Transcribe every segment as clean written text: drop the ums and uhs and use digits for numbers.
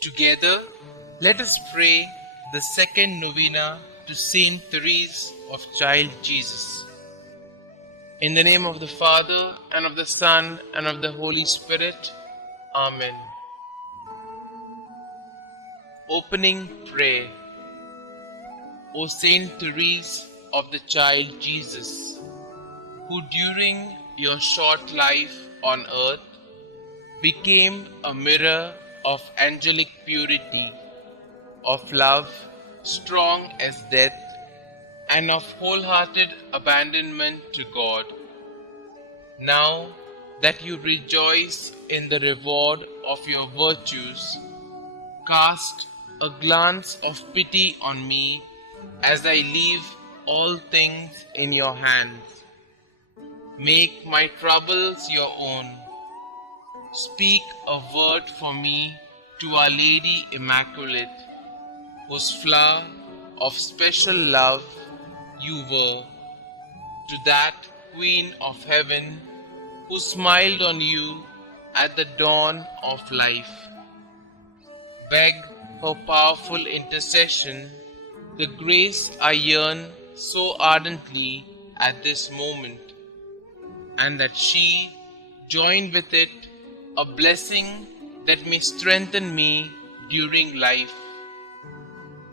Together, let us pray the second novena to Saint Therese of Child Jesus. In the name of the Father, and of the Son, and of the Holy Spirit. Amen. Opening Prayer. O Saint Therese of the Child Jesus, who during your short life on earth became a mirror of angelic purity, of love strong as death, and of wholehearted abandonment to God. Now that you rejoice in the reward of your virtues, cast a glance of pity on me as I leave all things in your hands. Make my troubles your own. Speak a word for me to Our Lady Immaculate, whose flower of special love you were, to that Queen of Heaven who smiled on you at the dawn of life. Beg her powerful intercession, the grace I yearn so ardently at this moment, and that she join with it a blessing that may strengthen me during life,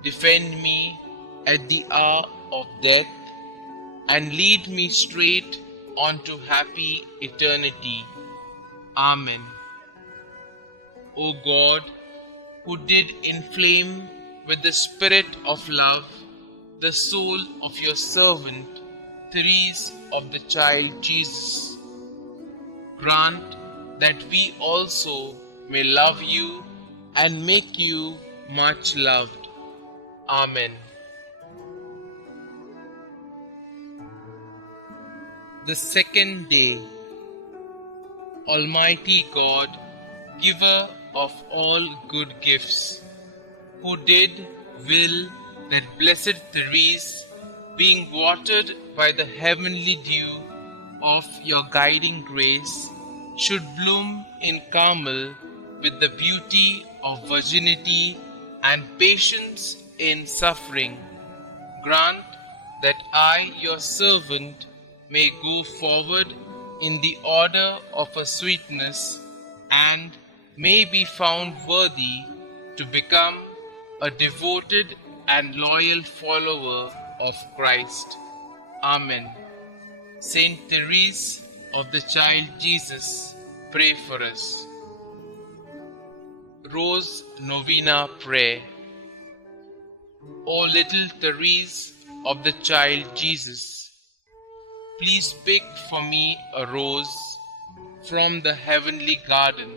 defend me at the hour of death, and lead me straight onto happy eternity. Amen. O God, who did inflame with the spirit of love the soul of your servant, Therese of the Child Jesus, grant that we also may love you and make you much loved. Amen. The second day. Almighty God, giver of all good gifts, who did will that blessed Therese, being watered by the heavenly dew of your guiding grace, should bloom in Carmel with the beauty of virginity and patience in suffering, grant that I, your servant, may go forward in the order of a sweetness, and may be found worthy to become a devoted and loyal follower of Christ. Amen. Saint Therese of the Child Jesus, pray for us. Rose Novena Prayer. O little Therese of the Child Jesus, please pick for me a rose from the heavenly garden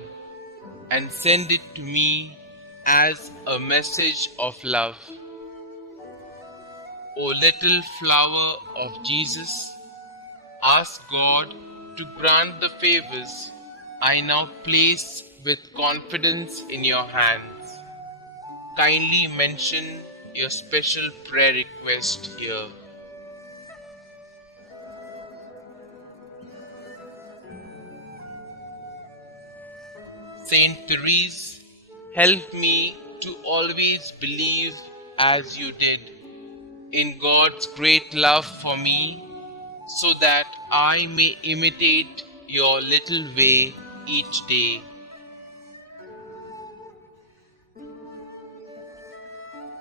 and send it to me as a message of love. O little flower of Jesus, ask God to grant the favors I now place with confidence in your hands. Kindly mention your special prayer request here. Saint Therese, help me to always believe as you did in God's great love for me, so that I may imitate your little way each day.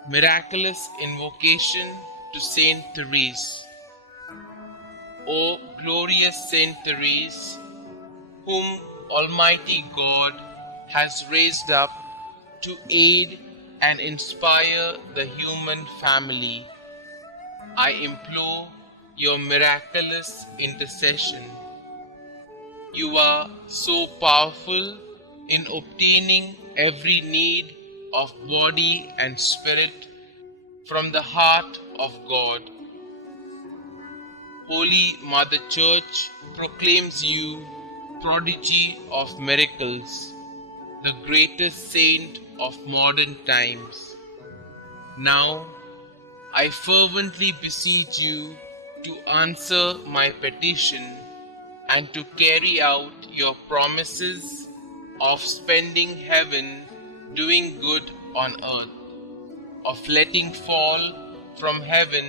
Miraculous invocation to Saint Therese. O glorious Saint Therese, whom Almighty God has raised up to aid and inspire the human family, I implore your miraculous intercession. You are so powerful in obtaining every need of body and spirit from the heart of God. Holy Mother Church proclaims you prodigy of miracles, the greatest saint of modern times. Now, I fervently beseech you to answer my petition and to carry out your promises of spending heaven doing good on earth, of letting fall from heaven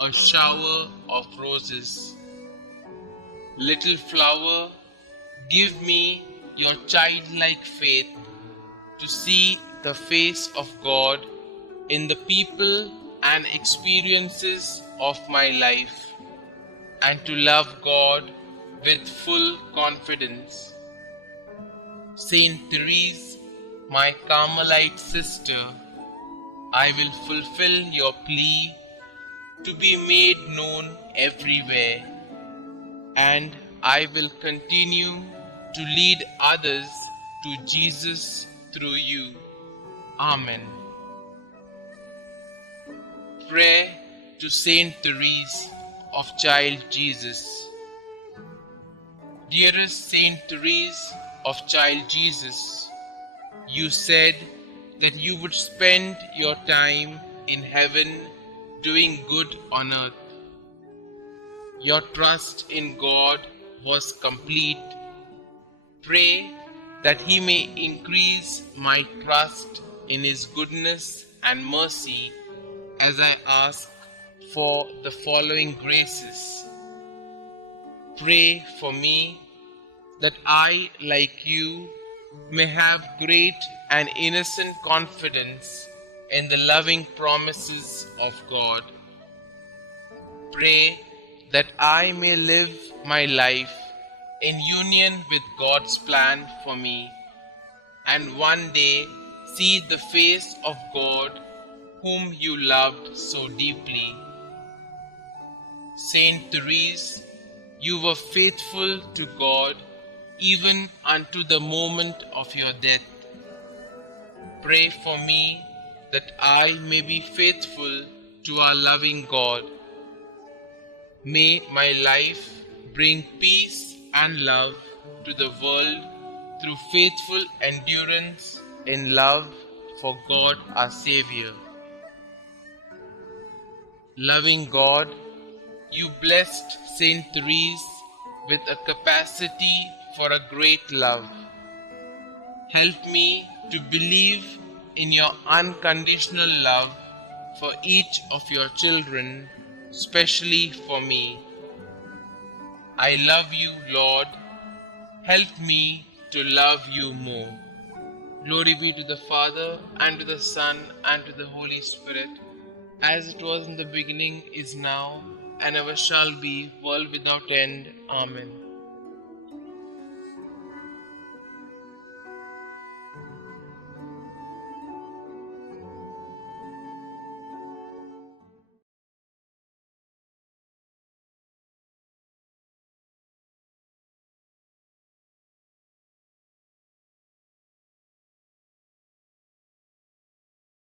a shower of roses. Little flower, give me your childlike faith to see the face of God in the people and experiences of my life, and to love God with full confidence. Saint Therese, my Carmelite sister, I will fulfill your plea to be made known everywhere, and I will continue to lead others to Jesus through you. Amen. Prayer to Saint Therese of Child Jesus. Dearest Saint Therese of Child Jesus, you said that you would spend your time in heaven doing good on earth. Your trust in God was complete. Pray that He may increase my trust in His goodness and mercy as I ask for the following graces. Pray for me that I, like you, may have great and innocent confidence in the loving promises of God. Pray that I may live my life in union with God's plan for me, and one day see the face of God whom you loved so deeply. Saint Therese, you were faithful to God even unto the moment of your death. Pray for me that I may be faithful to our loving God. May my life bring peace and love to the world through faithful endurance in love for God our Savior. Loving God, you blessed Saint Therese with a capacity for a great love. Help me to believe in your unconditional love for each of your children, especially for me. I love you, Lord. Help me to love you more. Glory be to the Father, and to the Son, and to the Holy Spirit, as it was in the beginning, is now, and ever shall be, world without end. Amen.